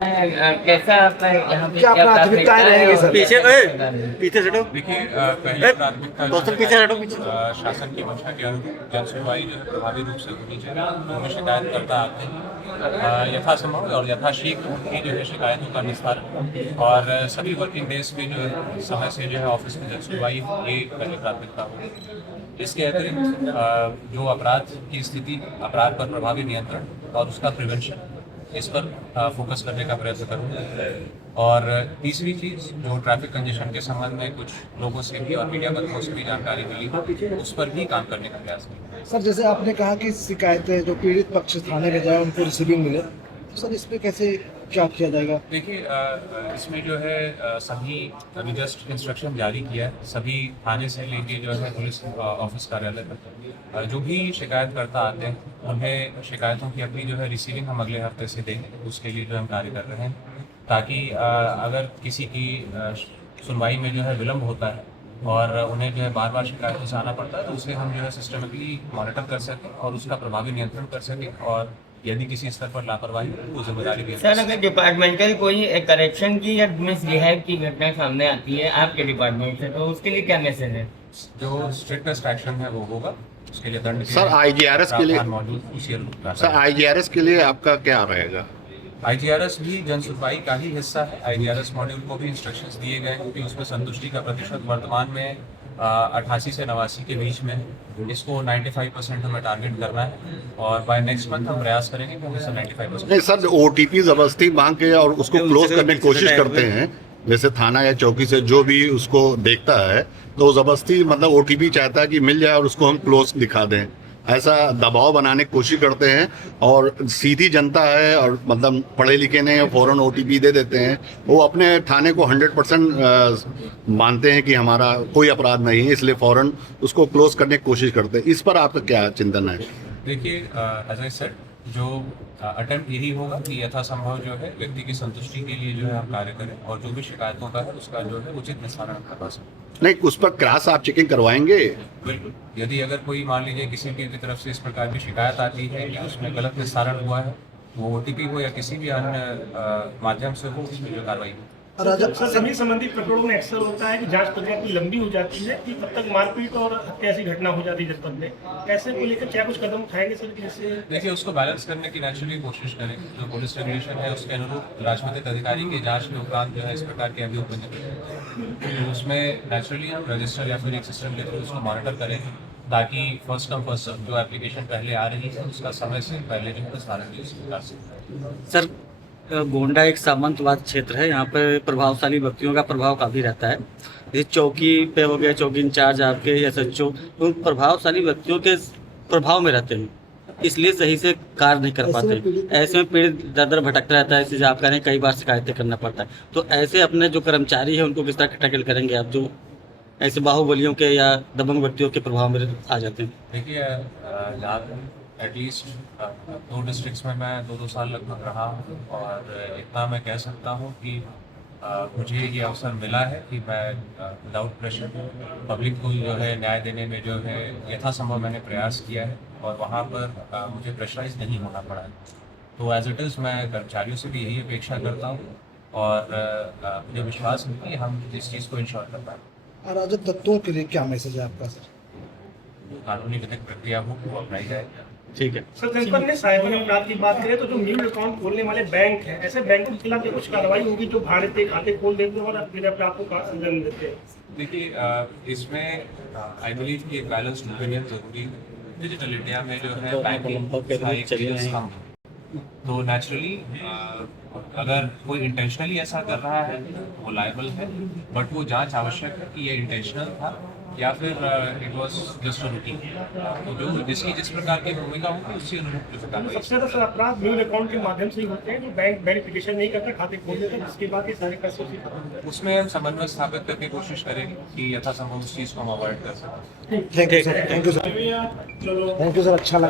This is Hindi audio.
कैसा आपका यहाँ पे क्या प्राथमिकताएं रहेंगी सर? पीछे पीछे हटो। देखिए, पहली प्राथमिकता जो है, पीछे हटो पीछे। शासन की मंशा के अनुरूप जन सुनवाई जो है प्रभावी रूप से होनी चाहिए। उनमें शिकायतकर्ता आते हैं, यथासंभव और यथाशीघ्र उनकी जो है शिकायतों का निस्तारण और सभी वर्किंग डेज में जो है समय से जो है ऑफिस में जन सुनवाई हो, ये पहली प्राथमिकता होगी। इसके अतिरिक्त जो अपराध की स्थिति, अपराध पर प्रभावी नियंत्रण और उसका प्रिवेंशन, इस पर फोकस करने का प्रयत्न करूँगा। और तीसरी चीज़, जो ट्रैफिक कंजेशन के संबंध में कुछ लोगों से भी और मीडिया कर्मियों से भी जानकारी मिली, उस पर भी काम करने का प्रयास किया। सर, जैसे आपने कहा कि शिकायतें जो पीड़ित पक्ष थाने में जाए उनको रिसीविंग मिले, तो सर इस पे कैसे क्या किया जाएगा? देखिए, इसमें जो है सभी अभी जस्ट इंस्ट्रक्शन जारी किया है सभी थाने से लेके जो है पुलिस ऑफिस कार्यालय तक। जो भी शिकायतकर्ता आते हैं उन्हें शिकायतों की अपनी जो है रिसीविंग हम अगले हफ्ते से देंगे। उसके लिए जो हम कार्य कर रहे हैं, ताकि अगर किसी की सुनवाई में जो है विलम्ब होता है और उन्हें जो है बार बार शिकायतों से आना पड़ता है, तो उसे हम जो है सिस्टमेटिकली मॉनिटर कर सकें और उसका प्रभावी नियंत्रण कर सकें। और यदि किसी स्तर पर लापरवाही हो तो जिम्मेदारी भी। सर, अगर डिपार्टमेंटल कोई करेक्शन की या मिसबिहेव की घटना सामने आती है आपके डिपार्टमेंट से, तो उसके लिए क्या मैसेज है? जो स्ट्रिक्टेस्ट एक्शन है वो होगा, उसके लिए दंड सर आईजीआरएस के लिए मौजूद उसी सर आईजीआरएस के लिए आपका क्या रहेगा? आईजीआरएस भी जन सुनवाई का ही हिस्सा है। आईजीआरएस मॉड्यूल को भी इंस्ट्रक्शंस दिए गए हैं कि उसमें संतुष्टि का प्रतिशत वर्तमान में 88 से 89 के बीच में, इसको 95% हमें टारगेट करना है और बाय नेक्स्ट मंथ हम प्रयास करेंगे कि हम इसे 95%। नहीं सर, ओटीपी जबरदस्ती मांग के और उसको क्लोज करने की कोशिश करते हैं, जैसे थाना या चौकी से जो भी उसको देखता है तो जबरदस्ती मतलब ओटीपी चाहता है कि मिल जाए और उसको हम क्लोज दिखा दें, ऐसा दबाव बनाने की कोशिश करते हैं। और सीधी जनता है और मतलब पढ़े लिखे नहीं, फौरन ओटीपी दे देते हैं। वो अपने थाने को 100% मानते हैं कि हमारा कोई अपराध नहीं है, इसलिए फौरन उसको क्लोज करने की कोशिश करते हैं। इस पर आपका क्या चिंतन है? देखिए, एज आई सेड, जो अटेम्प्ट यही होगा कि यथासंभव जो है व्यक्ति की संतुष्टि के लिए जो है हम कार्य करें और जो भी शिकायतों का है उसका जो है उचित निस्तारण करवा सकें। नहीं, उस पर क्रॉस आप चेकिंग करवाएंगे? बिल्कुल, यदि अगर कोई मान लीजिए किसी की तरफ से इस प्रकार की शिकायत आती है या उसमें गलत निस्तारण हुआ है, वो ओटीपी हो या किसी भी अन्य माध्यम से हो, उसमें जो कार्रवाई हो। राजा सर, सभी संबंधित प्रकरणों में अक्सर होता है कि जांच प्रक्रिया इतनी लंबी हो जाती है कि तब तक मारपीट और हत्या ऐसी घटना हो जाती है जनपद में। ऐसे को लेकर क्या कुछ कदम उठाएंगे सर? जिससे देखिए, उसको बैलेंस करने की नेचुरली कोशिश करें। जो पुलिस रेगुलेशन है उसके अनुरूप राजनीतिक अधिकारी की जांच के उपरांत जो है इस प्रकार के अभियोग बने, तो उसमें नेचुरली हम रजिस्टर या फिर एक सिस्टम के थ्रू उसको मॉनिटर करें, ताकि फर्स्ट कम फर्स्ट सर्व जो एप्लीकेशन पहले आ रही है उसका समय से पहले जो है सारा न्यूज़ कर सकते हैं। सर, गोंडा एक सामंतवाद क्षेत्र है, यहाँ पर प्रभावशाली व्यक्तियों का प्रभाव काफ़ी रहता है। जैसे चौकी पे हो गया, चौकी इंचार्ज आपके या सचिव, उन प्रभावशाली व्यक्तियों के प्रभाव में रहते हैं, इसलिए सही से कार्य नहीं कर पाते। ऐसे में पीड़ित दर दर भटकता रहता है, जैसे आप कह रहे हैं कई बार शिकायतें करना पड़ता है। तो ऐसे अपने जो कर्मचारी हैं उनको किस तरह टैकल करेंगे आप, जो ऐसे बाहुबलियों के या दबंग व्यक्तियों के प्रभाव में आ जाते हैं? देखिए, एटलीस्ट 2 डिस्ट्रिक्ट्स में मैं 2 साल लगभग रहा हूँ और इतना मैं कह सकता हूँ कि मुझे ये अवसर मिला है कि मैं विदाउट प्रेशर पब्लिक को जो है न्याय देने में जो है यथासंभव मैंने प्रयास किया है और वहाँ पर मुझे प्रेशराइज नहीं होना पड़ा है। तो एज इट इज़ मैं कर्मचारियों से भी यही अपेक्षा करता हूँ और मुझे विश्वास है कि हम इस चीज़ को इंश्योर कर पाएँ। अराजक तत्वों के लिए क्या मैसेज है आपका सर? कानूनी विधिक प्रक्रिया हो वो अपनाई जाए। ठीक है सर, जनपद में साइबर अपराध की बात करें तो जो न्यू अकाउंट खोलने वाले बैंक हैं, ऐसे बैंकों के खिलाफ कुछ कार्रवाई होगी जो भारतीय खाते खोल देते हैं और अपने अपराध को जन्म देते हैं? देखिए, इसमें आई बिलीव कि एक बैलेंस्ड ओपिनियन जरूरी है। डिजिटल इंडिया में जो है बैंकिंग तो नेचुरली अगर कोई इंटेंशनली ऐसा कर रहा है वो लायबल है, बट वो जांच आवश्यक है कि ये इंटेंशनल था या फिर it was just a routine. तो जो जिसकी जिस प्रकार की भूमिका होगी उसी अनुरूप जो कार्रवाई। सबसे ज़्यादा सर अपराध न्यू अकाउंट के माध्यम से ही होते हैं, जो बैंक वेरिफिकेशन नहीं करता, खाते खोल देते हैं, जिसके बाद ये सारे पैसे उसी खत्म हो जाते हैं। उसमें हम समन्वय स्थापित करके कोशिश करेंगे कि यथासंभव उस चीज़ को हम अवॉइड कर सकें। Thank you sir, thank you sir, thank you sir, अच्छा लगा।